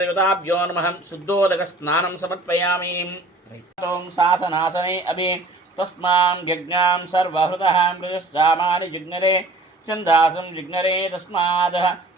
देवताभ्यो नमः शुद्धोदक स्नानं समर्पयामि ओम शासनासने अभि तस्मां यज्ञां सर्वहृतः मृजस्सामानि जिग्नरे चन्दासं जिग्नरे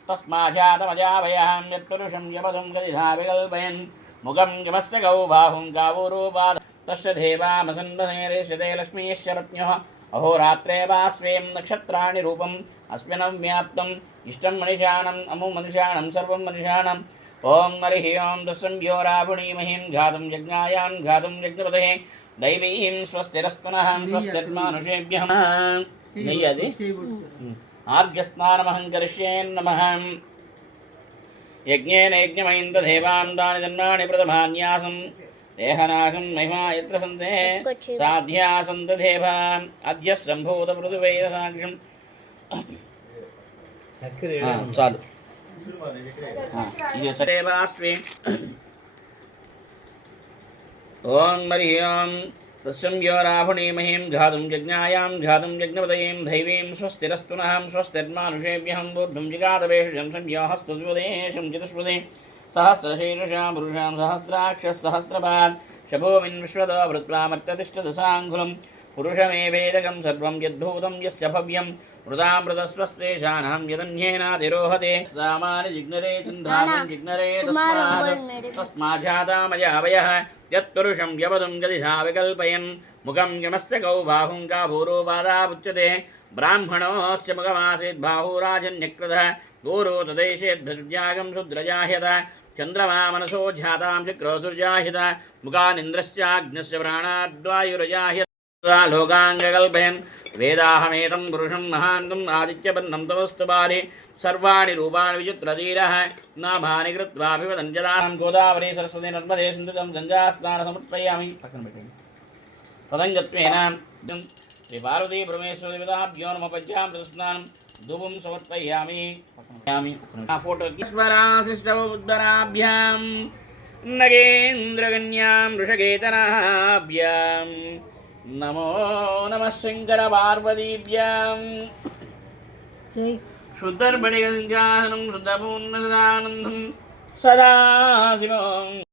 तस्माजातमजावयां यत्पुरुषं यमदं गदिधा विकल्पयन् मुखं यमस्य गौ बाहुं गावोरोपाद तस्य देवामसन्वनेरेष्यते लक्ष्मीश्च पत्न्यः अहोरात्रे वा स्वें नक्षत्राणि रूपम् अस्मिन्नव्याप्तम् इष्टं मनुष्याणम् अमु मनुष्याणं सर्वं मनुष्याणम् ओम हरिः ओम दशम्भ्यो रावणीमहीं घातुं यज्ञायां घातुं यज्ञपतये दैवीं स्वस्तिरस्तुनः स्वस्तिर्मानुषेभ्यः नय्यदि आर्घ्यस्नानमहं करिष्ये नमः यज्ञेन यज्ञमयं तदेवां दानि जन्मानि प्रथमान्यासं देहनागं महिमा यत्र सन्ते साध्या सन्तदेव अद्य सम्भूतपृथुवैरसाक्षं चालु ओम हरि ओम तस्म्यो रावणीमहीं घातुं यज्ञायां घातुं यज्ञपतयीं दैवीं स्वस्तिरस्तुनः स्वस्तिर्मानुषेभ्यः ऊर्ध्वं जिगातवेषं संज्ञो हस्तद्वदेशं चतुष्पदे सहस्रशीर्षां पुरुषां सहस्राक्षसहस्रपात् शभोमिन् विश्वतो भृत्प्रामर्त्यतिष्ठदशाङ्गुलं पुरुषमेवेदकं सर्वं यद्भूतं यस्य भव्यं मृदामृतस्वस्तेषाणां यदन्येनातिरोहते सामानि जिग्नरे चन्दानं जिग्नरे तस्माज्जातामजावयः यत्पुरुषं यवदं गदिधा विकल्पयन् मुखं यमस्य गौ बाहुं गाभूरोपादामुच्यते ब्राह्मणोऽस्य मुखमासीत् बाहुराजन्यकृतः गोरो तदेशेद्भिर्जागं शुद्रजाह्यत चन्द्रमा मनसो झातां चक्रोसुर्जाह्यत मुखानिन्द्रश्चाग्नस्य प्राणाद्वायुरजाह्यत लोकाङ्गकल्पयन् वेदाहमेतं पुरुषं महान्तम् आदित्यवर्णं तमस्तु बाले सर्वाणि रूपाणि विचित्रधीरः नामानि कृत्वाभिवदञ्जलां गोदावरी सरस्वती नर्मदे सिन्धुं गङ्गास्नानं समर्पयामि तदङ्गत्वेन श्रीपार्वती परमेश्वरदेवताभ्यो नमः पञ्चामृतस्नानं धूपं समर्पयामि फोटो ईश्वराशिष्टबुद्धराभ्यां नगेन्द्रकन्यां वृषकेतनाभ्यां नमो नमः शंकर पार्वतीभ्यां शुद्धर्पणिगङ्गाधनं शुद्धपूर्णसदानन्दं सदाशिवम्